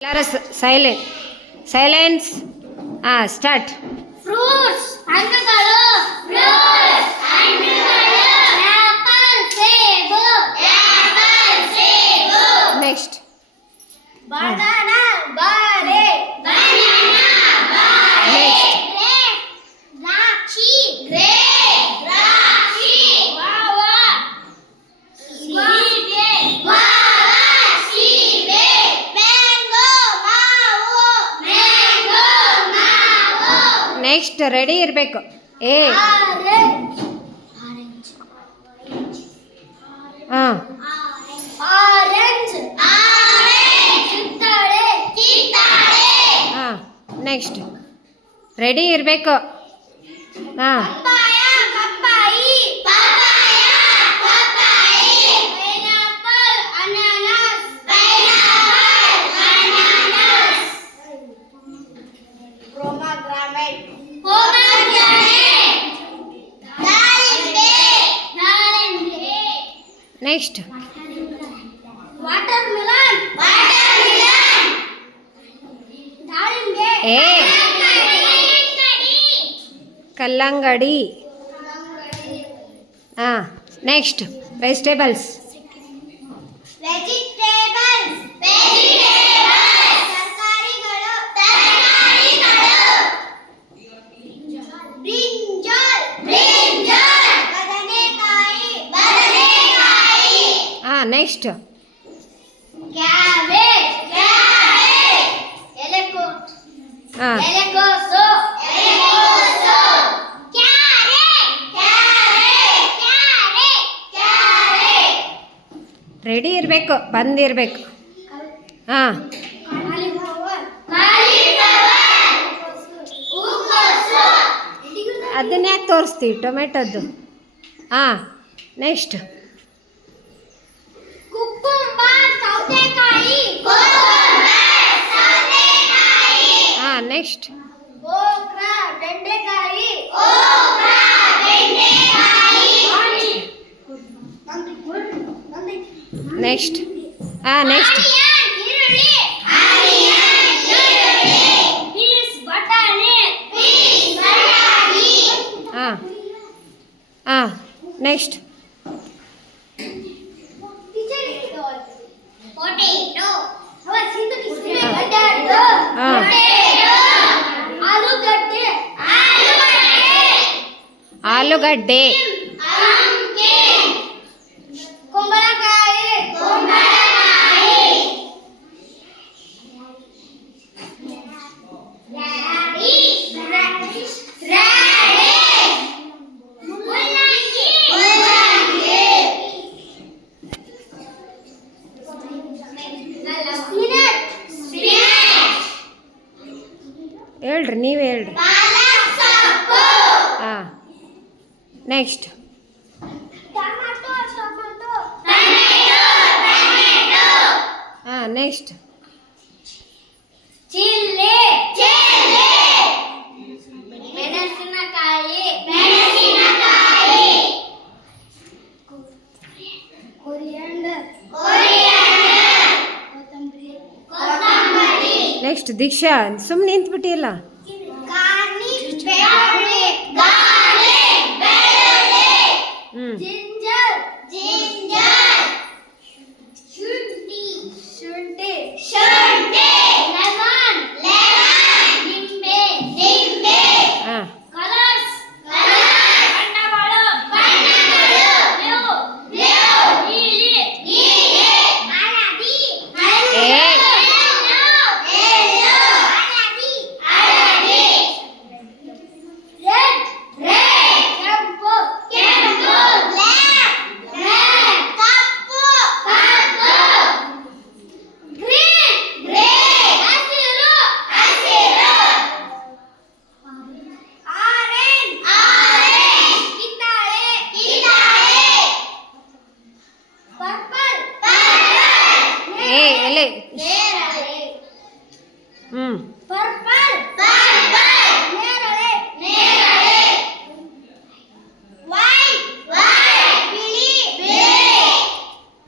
ಎಲ್ಲರೂ silent silence. Start. Fruits ಹಣ್ಣುಗಳು. Fruits ಹಣ್ಣುಗಳು. ಆಪಲ್ ಸೇಬು. ಆಪಲ್ ಸೇಬು. ನೆಕ್ಸ್ಟ್. ಬನಾನಾ ಬಾರೆ. ಬನಾನಾ ಬಾರೆ. ಗ್ರೇಪ್ ದ್ರಾಕ್ಷಿ. ಗ್ರೇಪ್ ದ್ರಾಕ್ಷಿ. ವಾವಾ ಸೀಬೆ. ವಾವಾ ಸೀಬೆ. ಮ್ಯಾಂಗೋ ಮಾವು. ಮ್ಯಾಂಗೋ ಮಾವು. ನೆಕ್ಸ್ಟ್ ರೆಡಿ ಇರಬೇಕು. ಆರೆಂಜ್. ಹಾಂ ಆರೆಂಜ್. ಆರೆಂಜ್. ಕಿತ್ತಳೆ. ಕಿತ್ತಳೆ. ಹಾಂ ನೆಕ್ಸ್ಟ್ ರೆಡಿ ಇರಬೇಕು. ಹಾಂ ಪಪ್ಪಾಯ. ಪಪ್ಪಾಯಿ. ಪಪ್ಪಾಯ. ಪಪ್ಪಾಯಿ. ಪೈನಾಪಲ್. ಅನಾನಸ್. ಪೈನಾಪಲ್. ಅನಾನಸ್. ಪೊಮಗ್ರಾನೇಟ್. ಪೊಮಗ್ರಾನೇಟ್. ದಾಳಿಂಬೆ. ದಾಳಿಂಬೆ. ನೆಕ್ಸ್ಟ್. ವಾಟರ್ಮೆಲನ್. ವಾಟರ್ಮೆಲನ್. ದಾಳಿಂಬೆ. ಕಲ್ಲಂಗಡಿ. ಹಾಂ ನೆಕ್ಸ್ಟ್ ವೆಜಿಟೇಬಲ್ಸ್. ವೆಜಿಟೇಬಲ್ಸ್. ವೆಜಿಟೇಬಲ್ಸ್. ತರಕಾರಿಗಳು. ತರಕಾರಿಗಳು. ಬ್ರಿಂಜಾಲ್. ಬ್ರಿಂಜಾಲ್. ಬದನೆಕಾಯಿ. ಬದನೆಕಾಯಿ. ನೆಕ್ಸ್ಟ್. ಕ್ಯಾಬೇಜ್. ಕ್ಯಾಬೇಜ್. ಎಲೆಕೋಸು. ಹಾಂ ಎಲೆಕೋಸು. ಎಲೆಕೋಸು. Carrot. Carrot. Carrot. Carrot. Ready ಇರಬೇಕು, ಬಂದಿರಬೇಕು. ಹಾಂ ಕಾಲಿಫ್ಲವರ್. ಕಾಲಿಫ್ಲವರ್. ಹೂಕೋಸು. ಅದನ್ನೇ ತೋರಿಸ್ತೀವಿ, ಟೊಮೆಟೊದ್ದು. ಹಾಂ ನೆಕ್ಸ್ಟ್. ಕುಕ್ಕುಂಬರ್. ಸೌತೆಕಾಯಿ. ಕುಕ್ಕುಂಬರ್. ಸೌತೆಕಾಯಿ. ನೆಕ್ಸ್ಟ್. ಓಕ್ರಾ. ಬೆಂಡೆಕಾಯಿ. ಓಕ್ರಾ. ಬೆಂಡೆಕಾಯಿ. ನೆಕ್ಸ್ಟ್. ನೆಕ್ಸ್ಟ್. ಆನಿಯನ್. ಈರುಳ್ಳಿ. ಆನಿಯನ್. ಈರುಳ್ಳಿ. ಪೀಸ್. ಬಟಾಣಿ. ಪೀಸ್. ಬಟಾಣಿ. ನೆಕ್ಸ್ಟ್. ಪೊಟೇಟೊ. ಹಾ. ಆಲೂಗಡ್ಡೆ. ಆಲೂಗಡ್ಡೆ. ಕುಂಬಳಕಾಯಿ. ಕುಂಬಳಕಾಯಿ. ರ್ಯಾಡಿಶ್. ಮುಲ್ಲಂಗಿ. ಮುಲ್ಲಂಗಿ. ಸ್ಪಿನಾಚ್. ಹೇಳ್ರಿ, ನೀವೇ ಹೇಳ್ರಿ. ಪಾಲಕ್ ಸೊಪ್ಪು. Next. Tomato. Tomato. Tomato. Tomato. Next. Chilli. Chilli. ಮೆಣಸಿನಕಾಯಿ. ಮೆಣಸಿನಕಾಯಿ. ಕೊರಿಯಾಂಡರ್. ಕೊರಿಯಾಂಡರ್. ಕೊತ್ತಂಬರಿ. ಕೊತ್ತಂಬರಿ. ನೆಕ್ಸ್ಟ್. ದೀಕ್ಷಾ ಸುಮ್ಮನೆ ನಿಂತ್ಬಿಟ್ಟಿಲ್ಲ. ಗಾರ್ಲಿಕ್. ಬೆಳ್ಳುಳ್ಳಿ. ಗಾರ್ಲಿಕ್. ಬೆಳ್ಳುಳ್ಳಿ. ಜಿಂಜರ್. ಜಿಂಜರ್. ಶುಂಠಿ. ಶುಂಠಿ. ಶುಂಠಿ. ಲೆಮನ್. ಲೆಮನ್. ನಿಂಬೆ. ನಿಂಬೆ. ಕಲರ್ಸ್. ಕಲರ್ಸ್. ಬಣ್ಣಗಳು. ಬಣ್ಣಗಳು. ಬ್ಲೂ. ಬ್ಲೂ. ನೀಲಿ. ನೀಲಿ. ಹಳದಿ. ಹಳದಿ. ಯೆಲ್ಲೋ. ಯೆಲ್ಲೋ. ಹಳದಿ. ಹಳದಿ. ರೆಡ್. ರೆಡ್. ಕೆಂಪು. ಕೆಂಪು. ಬ್ಲ್ಯಾಕ್. ಬ್ಲ್ಯಾಕ್. ಕಪ್ಪು. ಕಪ್ಪು. ಗ್ರೀನ್. ಗ್ರೀನ್. ಹಸಿರು. ಹಸಿರು. ಆರೆಂಜ್. ಆರೆಂಜ್. ಕಿತ್ತಳೆ. ಕಿತ್ತಳೆ. ಪರ್ಪಲ್. ಪರ್ಪಲ್. ಎಲೆ